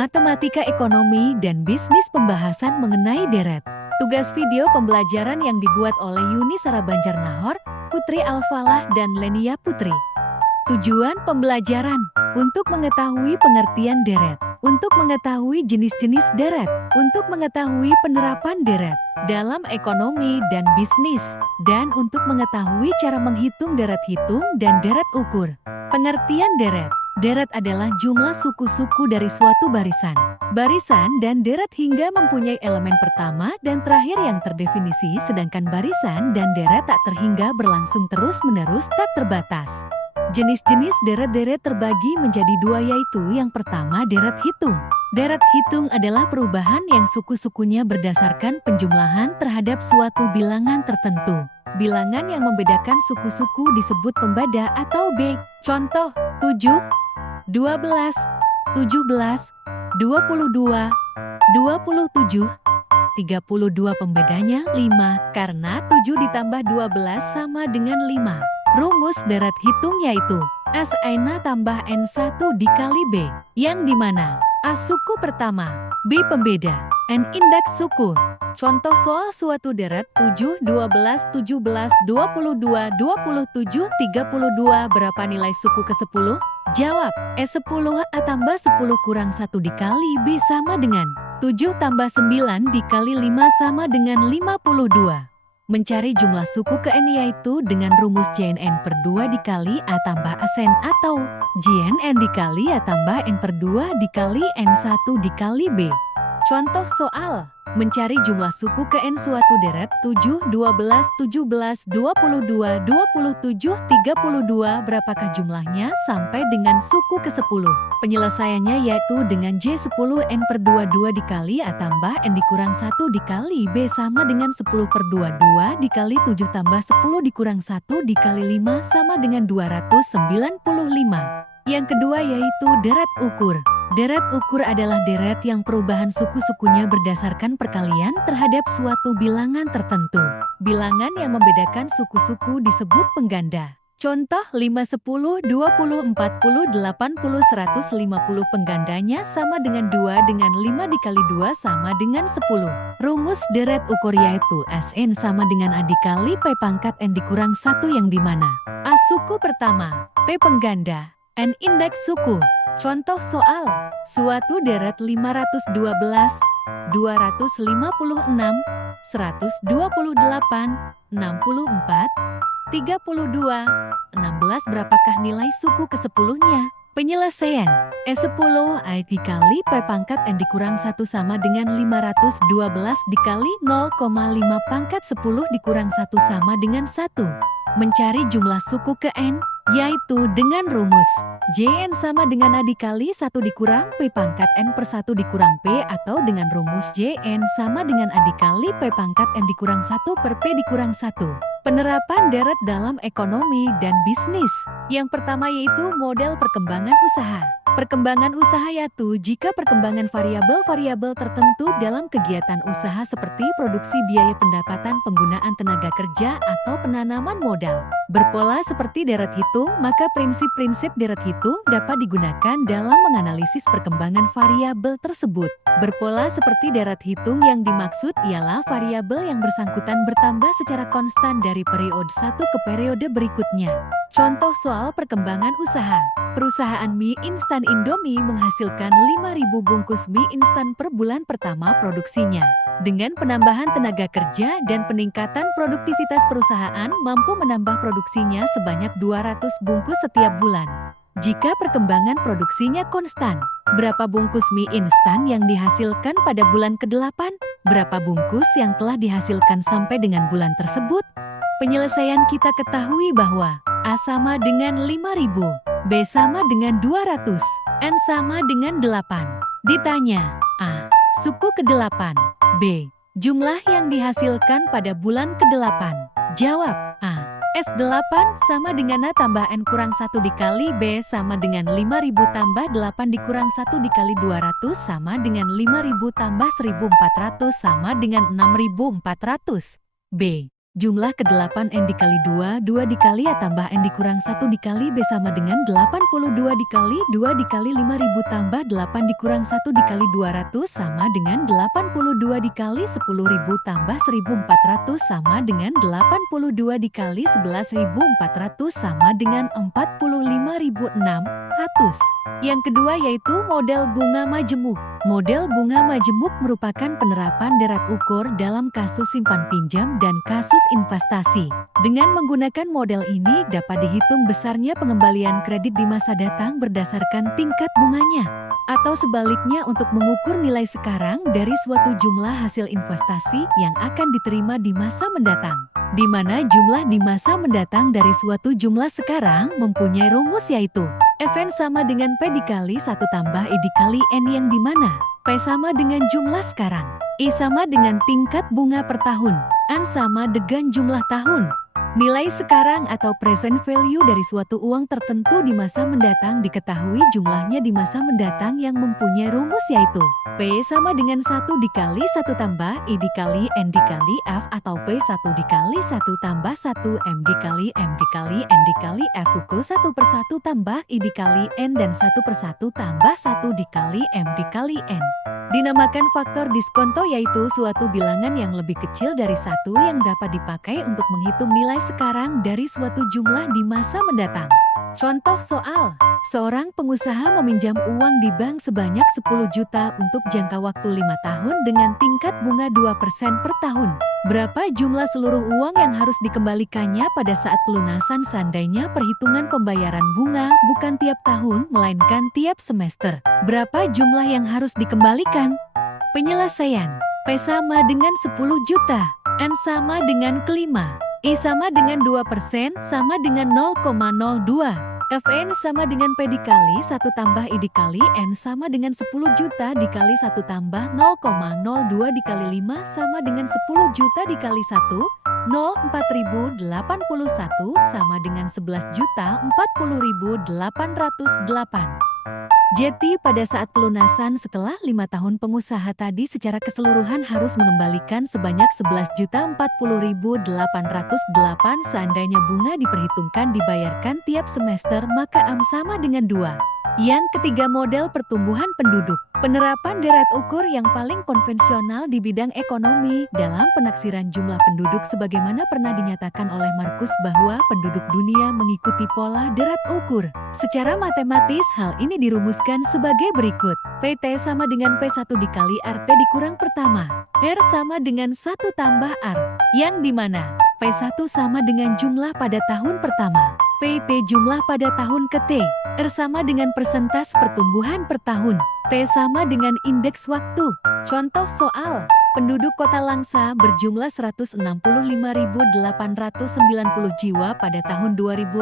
Matematika Ekonomi dan Bisnis Pembahasan mengenai deret. Tugas video pembelajaran yang dibuat oleh Yuni Sara Banjarnahor, Putri Alfalah dan Lenia Putri. Tujuan pembelajaran untuk mengetahui pengertian deret, untuk mengetahui jenis-jenis deret, untuk mengetahui penerapan deret dalam ekonomi dan bisnis, dan untuk mengetahui cara menghitung deret hitung dan deret ukur. Pengertian deret. Deret adalah jumlah suku-suku dari suatu barisan. Barisan dan deret hingga mempunyai elemen pertama dan terakhir yang terdefinisi, sedangkan barisan dan deret tak terhingga berlangsung terus-menerus tak terbatas. Jenis-jenis deret-deret terbagi menjadi dua, yaitu yang pertama deret hitung. Deret hitung adalah perubahan yang suku-sukunya berdasarkan penjumlahan terhadap suatu bilangan tertentu. Bilangan yang membedakan suku-suku disebut pembada atau B. Contoh, 7, 12, 17, 22, 27, 32 pembedanya 5, karena 7 ditambah 12 sama dengan 5. Rumus deret hitung yaitu S(N) tambah N1 dikali B, yang dimana A suku pertama, B pembeda, N indeks suku. Contoh soal suatu deret 7, 12, 17, 22, 27, 32 berapa nilai suku ke-10? Jawab, S10 A tambah 10 kurang 1 dikali B sama dengan 7 tambah 9 dikali 5 sama dengan 52. Mencari jumlah suku ke N yaitu dengan rumus JNN per 2 dikali A tambah ASN atau JNN dikali A tambah N per 2 dikali N1 dikali B. Contoh soal, mencari jumlah suku ke N suatu deret 7, 12, 17, 22, 27, 32 berapakah jumlahnya sampai dengan suku ke-10? Penyelesaiannya yaitu dengan J10 N per 22 dikali A tambah N dikurang 1 dikali B sama dengan 10 per 22 dikali 7 tambah 10 dikurang 1 dikali 5 sama dengan 295. Yang kedua yaitu deret ukur. Deret ukur adalah deret yang perubahan suku-sukunya berdasarkan perkalian terhadap suatu bilangan tertentu. Bilangan yang membedakan suku-suku disebut pengganda. Contoh 5, 10, 20, 40, 80, 150 penggandanya sama dengan 2 dengan 5 dikali 2 sama dengan 10. Rumus deret ukur yaitu Sn sama dengan A dikali P pangkat N dikurang 1 yang dimana A suku pertama, P pengganda, N indeks suku. Contoh soal, suatu deret 512, 256, 128, 64, 32, 16 berapakah nilai suku ke-10-nya? Penyelesaian, S10 A dikali P pangkat N dikurang 1 sama dengan 512 dikali 0,5 pangkat 10 dikurang 1 sama dengan 1. Mencari jumlah suku ke N, yaitu dengan rumus Jn sama dengan A dikali 1 dikurang P pangkat N per 1 dikurang P atau dengan rumus Jn sama dengan A dikali P pangkat N dikurang 1 per P dikurang 1. Penerapan deret dalam ekonomi dan bisnis. Yang pertama yaitu model perkembangan usaha. Perkembangan usaha yaitu jika perkembangan variabel-variabel tertentu dalam kegiatan usaha seperti produksi, biaya pendapatan, penggunaan tenaga kerja, atau penanaman modal berpola seperti deret hitung, maka prinsip-prinsip deret hitung dapat digunakan dalam menganalisis perkembangan variabel tersebut. Berpola seperti deret hitung yang dimaksud ialah variabel yang bersangkutan bertambah secara konstan dari periode satu ke periode berikutnya. Contoh soal perkembangan usaha. Perusahaan mie instan Indomie menghasilkan 5.000 bungkus mie instan per bulan pertama produksinya. Dengan penambahan tenaga kerja dan peningkatan produktivitas perusahaan mampu menambah produksinya sebanyak 200 bungkus setiap bulan. Jika perkembangan produksinya konstan, berapa bungkus mie instan yang dihasilkan pada bulan ke-8? Berapa bungkus yang telah dihasilkan sampai dengan bulan tersebut? Penyelesaian kita ketahui bahwa A sama dengan 5.000, B sama dengan 200, N sama dengan 8. Ditanya, A. Suku ke-8, B. Jumlah yang dihasilkan pada bulan ke-8. Jawab, A. S8 sama dengan A tambah N kurang 1 dikali B sama dengan 5.000 tambah 8 dikurang 1 dikali 200 sama dengan 5.000 tambah 1.400 sama dengan 6.400. B. Jumlah ke-8 N dikali 2 dikali A tambah N dikurang 1 dikali B sama dengan 82 dikali 2 dikali 5000 tambah 8 dikurang 1 dikali 200 sama dengan 82 dikali 10.000 tambah 1400 sama dengan 82 dikali 11.400 sama dengan 45.600. Yang kedua yaitu model bunga majemuk. Model bunga majemuk merupakan penerapan deret ukur dalam kasus simpan pinjam dan kasus investasi. Dengan menggunakan model ini dapat dihitung besarnya pengembalian kredit di masa datang berdasarkan tingkat bunganya. Atau sebaliknya untuk mengukur nilai sekarang dari suatu jumlah hasil investasi yang akan diterima di masa mendatang. Di mana jumlah di masa mendatang dari suatu jumlah sekarang mempunyai rumus yaitu Fn sama dengan P dikali 1 tambah I dikali N yang dimana P sama dengan jumlah sekarang, I sama dengan tingkat bunga per tahun, N sama dengan jumlah tahun. Nilai sekarang atau present value dari suatu uang tertentu di masa mendatang diketahui jumlahnya di masa mendatang yang mempunyai rumus yaitu P sama dengan 1 dikali 1 tambah I dikali N dikali F atau P 1 dikali 1 tambah 1 M dikali N dikali F suku 1 per 1 tambah I dikali N dan 1 per 1 tambah 1 dikali M dikali N. Dinamakan faktor diskonto yaitu suatu bilangan yang lebih kecil dari satu yang dapat dipakai untuk menghitung nilai sekarang dari suatu jumlah di masa mendatang. Contoh soal, seorang pengusaha meminjam uang di bank sebanyak 10 juta untuk jangka waktu 5 tahun dengan tingkat bunga 2% per tahun. Berapa jumlah seluruh uang yang harus dikembalikannya pada saat pelunasan seandainya perhitungan pembayaran bunga bukan tiap tahun melainkan tiap semester? Berapa jumlah yang harus dikembalikan? Penyelesaian, P sama dengan 10 juta, N sama dengan kelima. I sama dengan 2% sama dengan 0,02. Fn sama dengan P dikali 1 tambah I dikali N sama dengan 10 juta dikali 1 tambah 0,02 dikali 5 sama dengan 10 juta dikali 1, 0,4081 sama dengan 11 juta 40.808. Jadi pada saat pelunasan setelah 5 tahun pengusaha tadi secara keseluruhan harus mengembalikan sebanyak 11.040.808 seandainya bunga diperhitungkan dibayarkan tiap semester maka AM sama dengan 2. Yang ketiga model pertumbuhan penduduk. Penerapan deret ukur yang paling konvensional di bidang ekonomi dalam penaksiran jumlah penduduk sebagaimana pernah dinyatakan oleh Markus bahwa penduduk dunia mengikuti pola deret ukur. Secara matematis hal ini dirumuskan sebagai berikut. PT sama dengan P1 dikali RT dikurang pertama. R sama dengan 1 tambah R. Yang dimana P1 sama dengan jumlah pada tahun pertama. PT jumlah pada tahun ke-T. R sama dengan persentase pertumbuhan per tahun. T sama dengan indeks waktu. Contoh soal, penduduk kota Langsa berjumlah 165.890 jiwa pada tahun 2015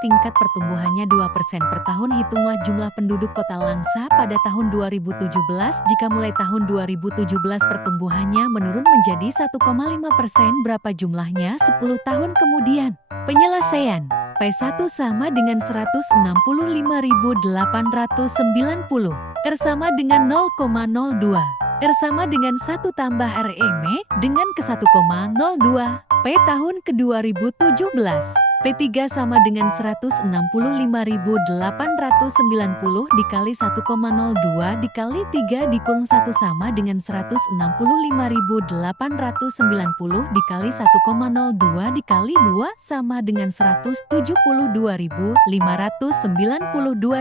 tingkat pertumbuhannya 2% per tahun. Hitunglah jumlah penduduk kota Langsa pada tahun 2017 jika mulai tahun 2017 pertumbuhannya menurun menjadi 1,5% berapa jumlahnya 10 tahun kemudian. Penyelesaian, P1 sama dengan 165.890. R sama dengan 0,02. R sama dengan 1 tambah REM dengan ke 1,02. P tahun ke 2017. P3 sama dengan 165.890 dikali 1,02 dikali 3 dikurang 1 sama dengan 165.890 dikali 1,02 dikali 2 sama dengan 172.592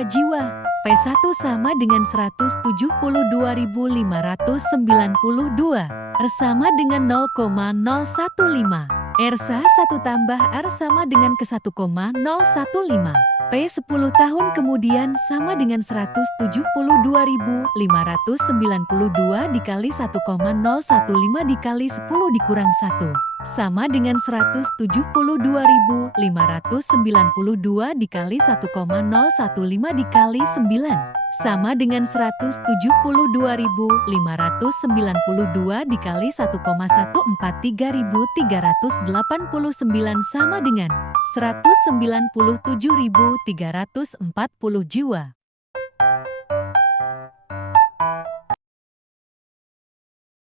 jiwa. P1 sama dengan 172.592. R sama dengan 0,015. R1 tambah R sama dengan ke 1,015. P 10 tahun kemudian sama dengan 172.592 dikali 1,015 dikali 10 dikurang 1. Sama dengan 172.592 dikali 1,015 dikali 9. Sama dengan 172.592 dikali 1,143.389 sama dengan 197.340 jiwa.